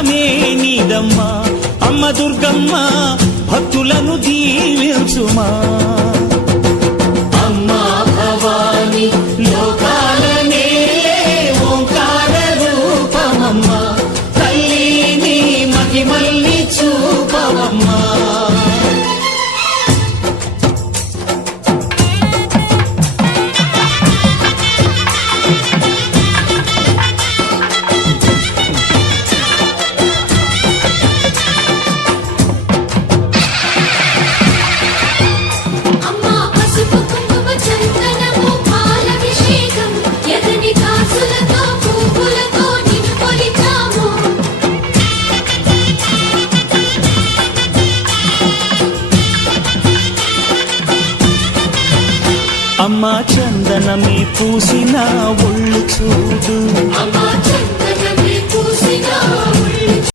అనుగ్రహమే నీదమ్మా అమ్మ దుర్గమ్మ భక్తులను దీవించుమా అమ్మా భవాని లోకాలనే ఓంకార రూపమమ్మా తల్లిని మహిమల్ని చూపవమ్మా అమ్మా చందనమే పూసిన ఒళ్ళు చూడు